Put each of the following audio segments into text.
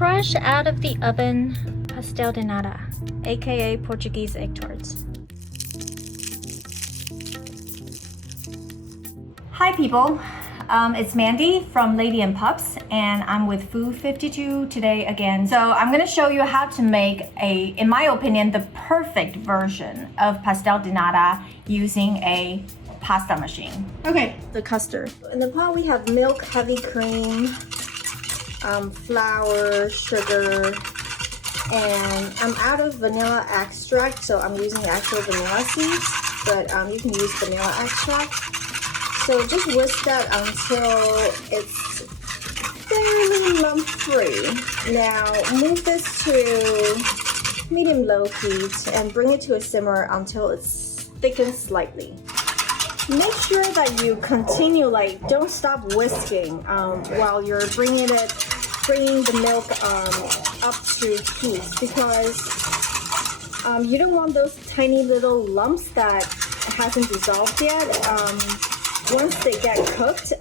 fresh out of the oven pastel de nata, aka Portuguese egg tarts. Hi people, it's Mandy from Lady and Pups, and I'm with Food 52 today again. So I'm going to show you how to make in my opinion, the perfect version of pastel de nata using a pasta machine. Okay, the custard. In the pot we have milk, heavy cream, flour, sugar, and I'm out of vanilla extract, so I'm using actual vanilla seeds, but you can use vanilla extract. So just whisk that until it's fairly lump-free. Now move this to medium-low heat and bring it to a simmer until it's thickened slightly. Make sure that you continue, don't stop whisking while you're bringing the milk up to heat, because you don't want those tiny little lumps that hasn't dissolved yet. Once they get cooked,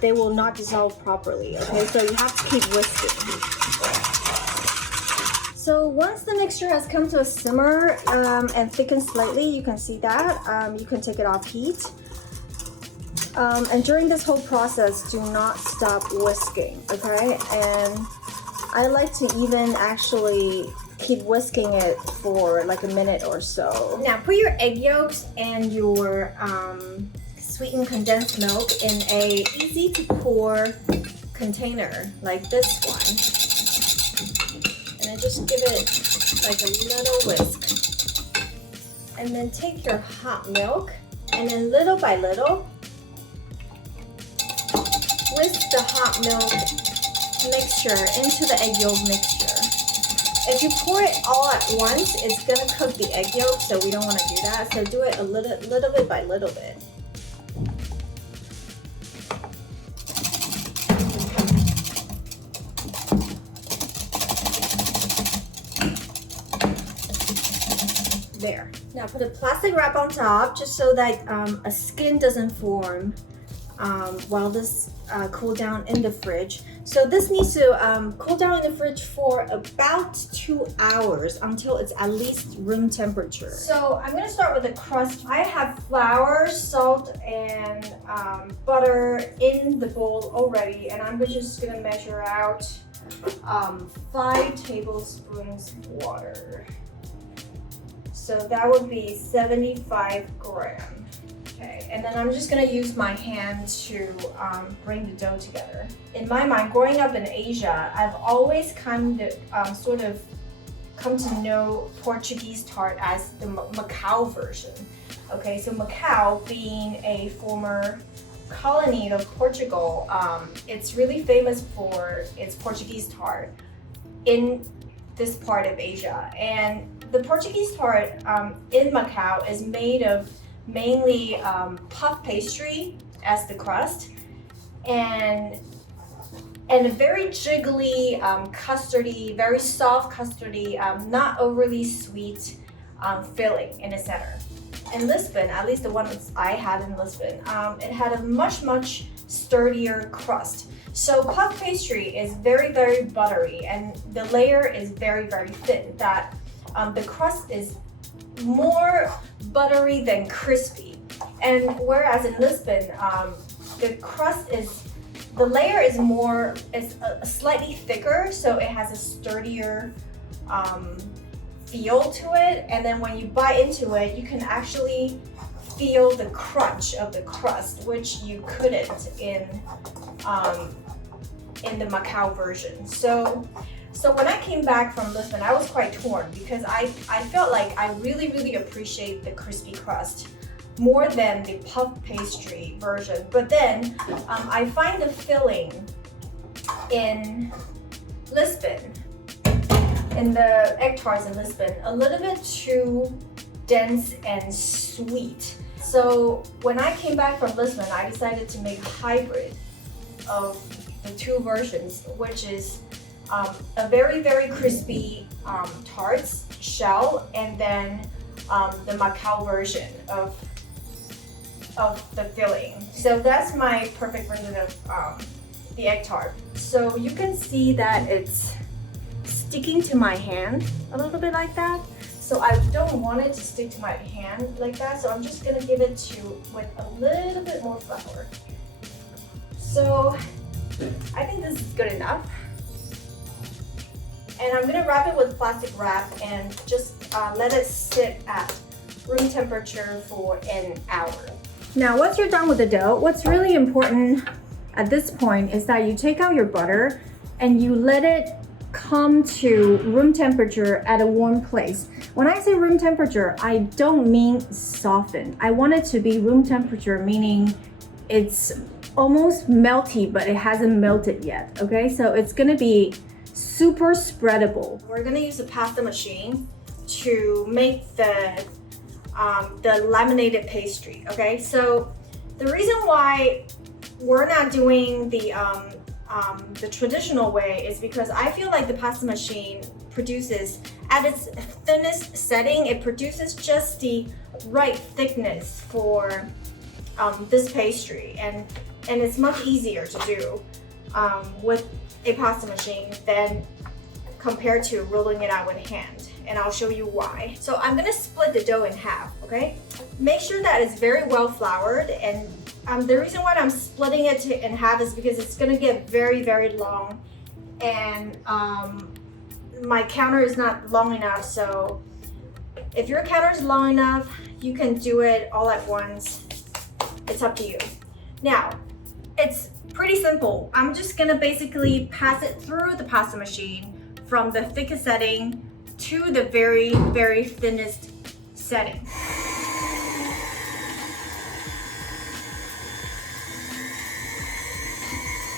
they will not dissolve properly, okay? So you have to keep whisking. So once the mixture has come to a simmer and thickened slightly, you can see that, you can take it off heat. And during this whole process, do not stop whisking, okay? And I like to even actually keep whisking it for like a minute or so. Now put your egg yolks and your sweetened condensed milk in a easy to pour container like this one, and then just give it like a little whisk, and then take your hot milk and then little by little whisk the hot milk mixture into the egg yolk mixture. If you pour it all at once, it's gonna cook the egg yolk, so we don't want to do that. So do it a little bit by little bit. There. Now put a plastic wrap on top just so that a skin doesn't form while this cool down in the fridge. So this needs to cool down in the fridge for about 2 hours until it's at least room temperature. So I'm gonna start with the crust. I have flour, salt, and butter in the bowl already, and I'm just gonna measure out 5 tablespoons water. So that would be 75 grams. Okay, and then I'm just gonna use my hand to bring the dough together. In my mind, growing up in Asia, I've always kind of sort of come to know Portuguese tart as the Macau version. Okay, so Macau being a former colony of Portugal, it's really famous for its Portuguese tart in this part of Asia. And the Portuguese tart in Macau is made of mainly puff pastry as the crust, and a very jiggly, custardy, very soft custardy, not overly sweet filling in the center. In Lisbon, at least the one I had in Lisbon, it had a much sturdier crust. So puff pastry is very buttery, and the layer is very thin. That the crust is more buttery than crispy, and whereas in Lisbon, the layer is slightly thicker, so it has a sturdier feel to it, and then when you bite into it, you can actually feel the crunch of the crust, which you couldn't in the Macau version. So when I came back from Lisbon, I was quite torn because I felt like I really appreciate the crispy crust more than the puff pastry version. But then I find the filling in Lisbon, in the egg tarts in Lisbon, a little bit too dense and sweet. So when I came back from Lisbon, I decided to make a hybrid of the two versions, which is a very crispy tarts shell, and then the Macau version of the filling. So that's my perfect version of the egg tart. So you can see that it's sticking to my hand a little bit like that. So I don't want it to stick to my hand like that. So I'm just gonna give it with a little bit more flour. So I think this is good enough. And I'm gonna wrap it with plastic wrap and just let it sit at room temperature for an hour. Now, once you're done with the dough, what's really important at this point is that you take out your butter and you let it come to room temperature at a warm place. When I say room temperature, I don't mean soften. I want it to be room temperature, meaning it's almost melty, but it hasn't melted yet, okay? So it's gonna be super spreadable. We're gonna use a pasta machine to make the laminated pastry, okay? So the reason why we're not doing the traditional way is because I feel like the pasta machine produces, at its thinnest setting, it produces just the right thickness for this pastry, and it's much easier to do with a pasta machine than compared to rolling it out with hand. And I'll show you why. So I'm gonna split the dough in half, okay? Make sure that it's very well floured, and the reason why I'm splitting it in half is because it's gonna get very, very long, and my counter is not long enough. So if your counter is long enough, you can do it all at once. It's up to you. Now, it's pretty simple. I'm just gonna basically pass it through the pasta machine from the thickest setting to the very, very thinnest setting.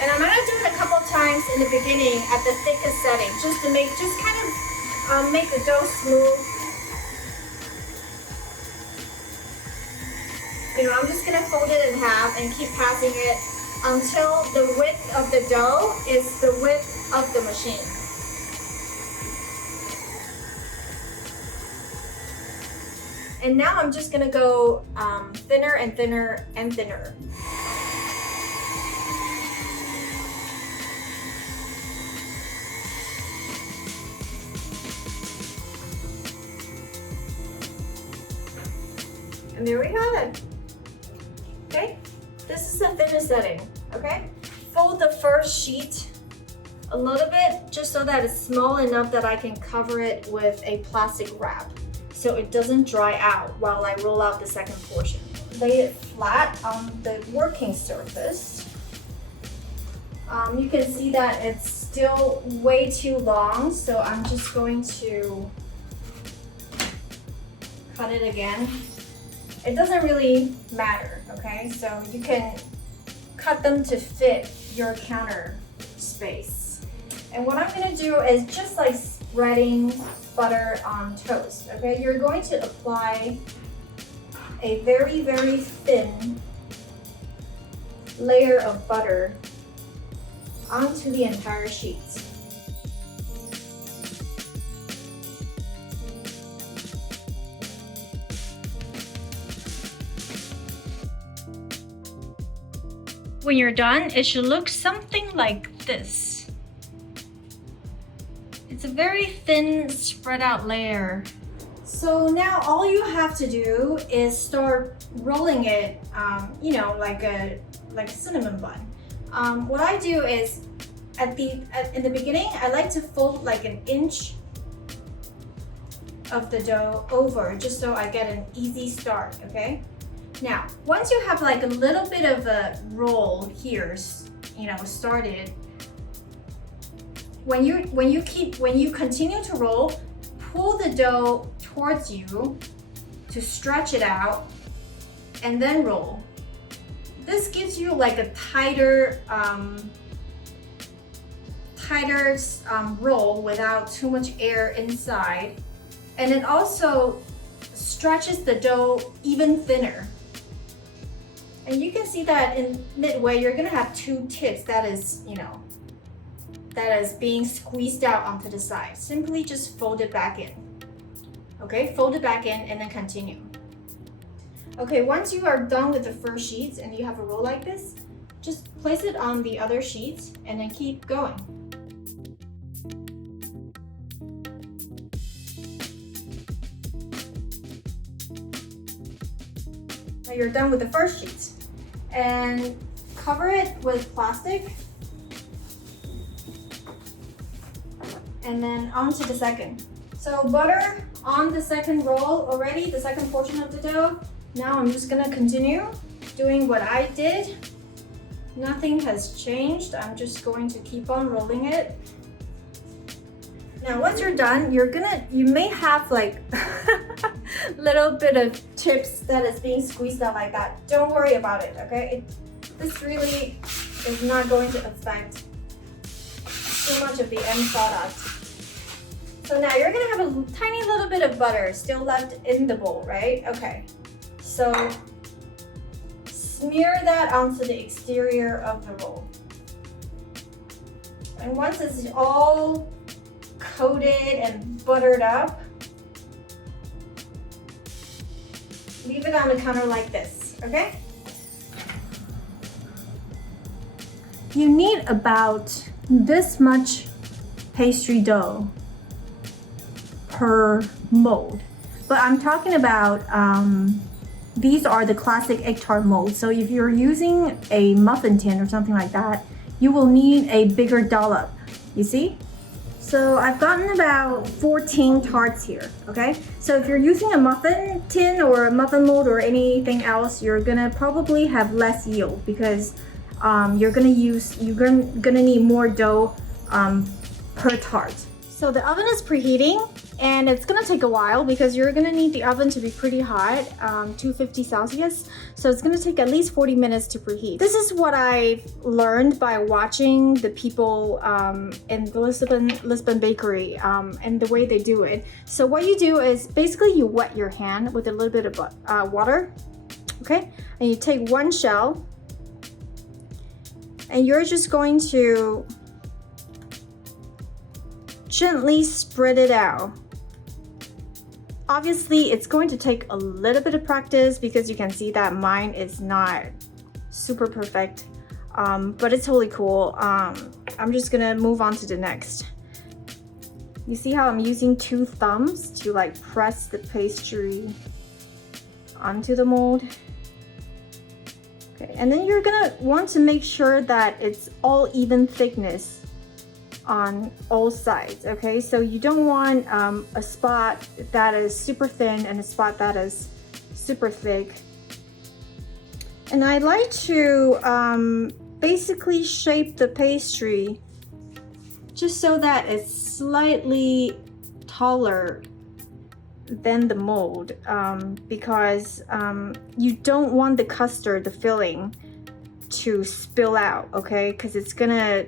And I'm gonna do it a couple times in the beginning at the thickest setting, just to make the dough smooth. You know, I'm just gonna fold it in half and keep passing it until the width of the dough is the width of the machine. And now I'm just gonna go thinner and thinner and thinner. And there we have it. Okay, this is the thinnest setting, okay? Fold the first sheet a little bit just so that it's small enough that I can cover it with a plastic wrap so it doesn't dry out while I roll out the second portion. Lay it flat on the working surface. You can see that it's still way too long, so I'm just going to cut it again. It doesn't really matter, okay? So you can cut them to fit your counter space. And what I'm gonna do is just like spreading butter on toast, okay? You're going to apply a very, very thin layer of butter onto the entire sheets. When you're done, it should look something like this. It's a very thin, spread out layer. So now all you have to do is start rolling it, you know, like a cinnamon bun. What I do is in the beginning, I like to fold like an inch of the dough over just so I get an easy start, okay? Now, once you have like a little bit of a roll here, you know, started, when you continue to roll, pull the dough towards you to stretch it out and then roll. This gives you like a tighter roll without too much air inside, and it also stretches the dough even thinner. And you can see that in midway, you're gonna have two tips that is, you know, that is being squeezed out onto the side. Simply just fold it back in. Okay, fold it back in and then continue. Okay, once you are done with the first sheets and you have a roll like this, just place it on the other sheets and then keep going. Now you're done with the first sheet. And cover it with plastic. And then onto the second. So butter on the second roll already, the second portion of the dough. Now I'm just gonna continue doing what I did. Nothing has changed. I'm just going to keep on rolling it. Now once you're done, you may have like a little bit of chips that is being squeezed out like that. Don't worry about it, okay? This really is not going to affect too much of the end product. So now you're gonna have a tiny little bit of butter still left in the bowl, right? Okay, so smear that onto the exterior of the roll. And once it's all coated and buttered up, leave it on the counter like this, okay? You need about this much pastry dough per mold, but I'm talking about these are the classic egg tart molds. So if you're using a muffin tin or something like that, you will need a bigger dollop, you see? So I've gotten about 14 tarts here, okay? So if you're using a muffin tin or a muffin mold or anything else, you're gonna probably have less yield because you're gonna need more dough per tart. So the oven is preheating and it's gonna take a while because you're gonna need the oven to be pretty hot, 250 Celsius. So it's gonna take at least 40 minutes to preheat. This is what I've learned by watching the people in the Lisbon bakery and the way they do it. So what you do is basically you wet your hand with a little bit of water, okay? And you take one shell and you're just going to gently spread it out. Obviously, it's going to take a little bit of practice because you can see that mine is not super perfect, but it's totally cool. I'm just gonna move on to the next. You see how I'm using 2 thumbs to like press the pastry onto the mold? Okay, and then you're gonna want to make sure that it's all even thickness on all sides, okay? So you don't want a spot that is super thin and a spot that is super thick. And I like to basically shape the pastry just so that it's slightly taller than the mold because you don't want the custard, the filling, to spill out, okay? Because it's gonna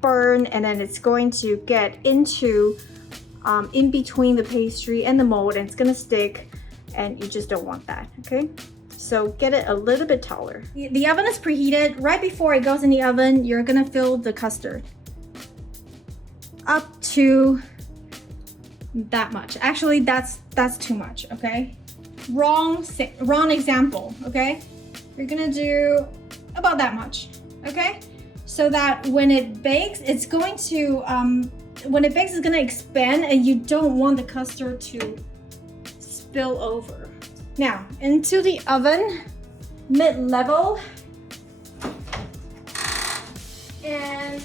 burn and then it's going to get into in between the pastry and the mold and it's gonna stick and you just don't want that, okay? So get it a little bit taller. The oven is preheated. Right before it goes in the oven, you're gonna fill the custard up to that much. Actually, that's too much, okay? Wrong example, okay? You're gonna do about that much, okay? So that when it bakes, it's going to, it's gonna expand and you don't want the custard to spill over. Now, into the oven, mid-level. And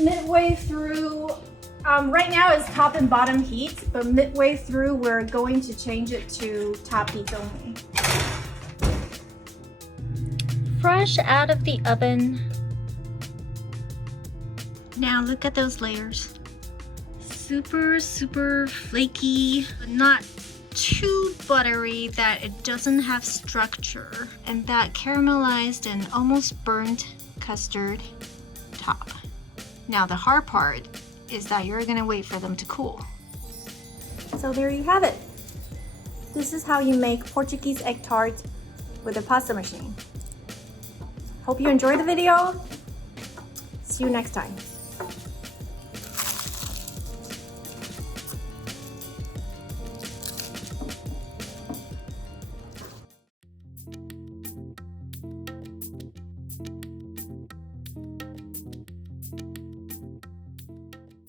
midway through, right now it's top and bottom heat, but midway through, we're going to change it to top heat only. Fresh out of the oven. Now look at those layers. Super flaky, but not too buttery that it doesn't have structure. And that caramelized and almost burnt custard top. Now the hard part is that you're gonna wait for them to cool. So there you have it. This is how you make Portuguese egg tart with a pasta machine. Hope you enjoyed the video. See you next time.